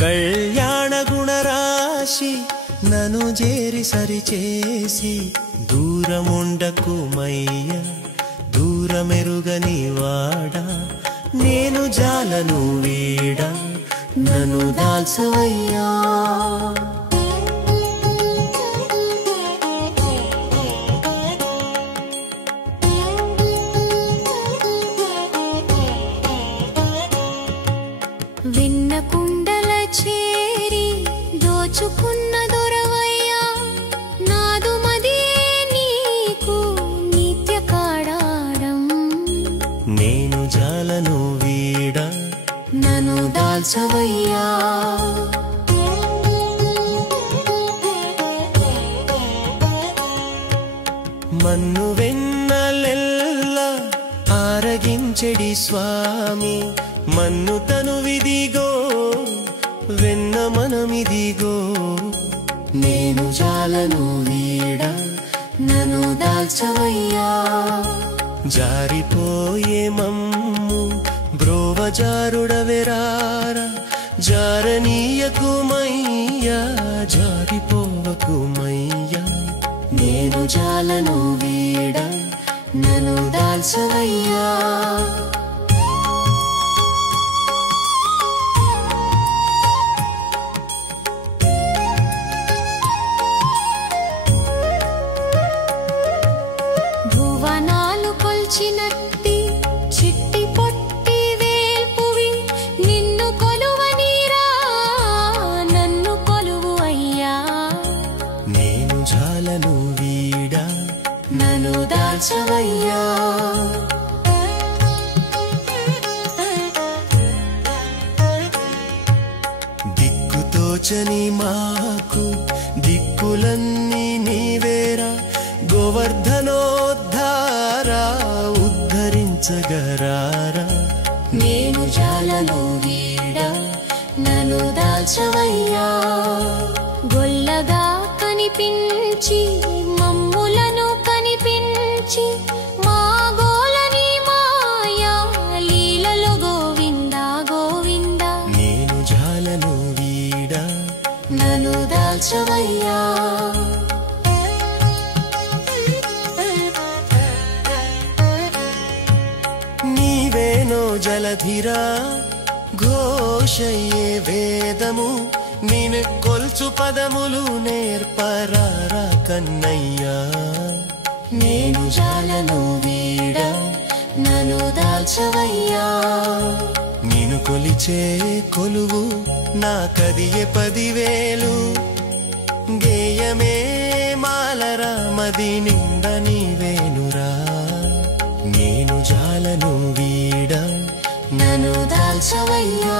కళ్యాణ గుణరాశి నను చేరి సరిచేసి దూరముండకుమయ్య దూరమెరుగని వాడా నేను జాలను వీడా నను దాల్చవయ్యా వెన్న కుండల చేరి దోచుకున్న దొరవయ్యా నాదు మదియే నీకు నిత్య కాడారం నేను జాలను వీడా నను దాల్చవయ్యా మన్ను వెన్నలెల్ల ఆరగించెడి స్వామి మన్ను తను విదిగో వెన్న మనమిదిగో నేను జాలను వీడా నను దాల్చవయ్యా జారిపోయే మమ్ము బ్రోవజారుడవెరారా జారనీయకుమయ్యా జారిపోవకుమయ్యా నేను జాలను వీడా నను దాల్చవయ్యా భువనాలు కొల్చినట్టి చిట్టి పొట్టి వేల్పువి నిన్ను కొలువనీరా నన్ను కొలువు అయ్యా నేను జాలను వీడా నను దాల్చవయ్యా దిక్కుతోచని మాకు దిక్కులన్నీ నీవేరా గోవర్ధనోద్ధారా ఉద్ధరించగరారా నేను జాలను వీడా నను దాల్చవయ్యా గొల్లగా కనిపించి మమ్ములను కనిపించి మా గోలని మాయా లీలలో గోవిందా గోవిందా నేను జాలను వీడా నను దాల్చవయ్యా నీవేనో జలధిరా ఘోషయ్యే వేదము నేను కొల్చు పదములు నేర్పరారా కన్నయ్యా నేను జాలను వీడా నను దాల్చవయ్యా నిన్ను కొలిచే కొలువు నాకదియే 10,000 గేయమే మాలరా మది నిండ నీవేనురా నేను జాలను వీడా నను దాల్చవయ్యా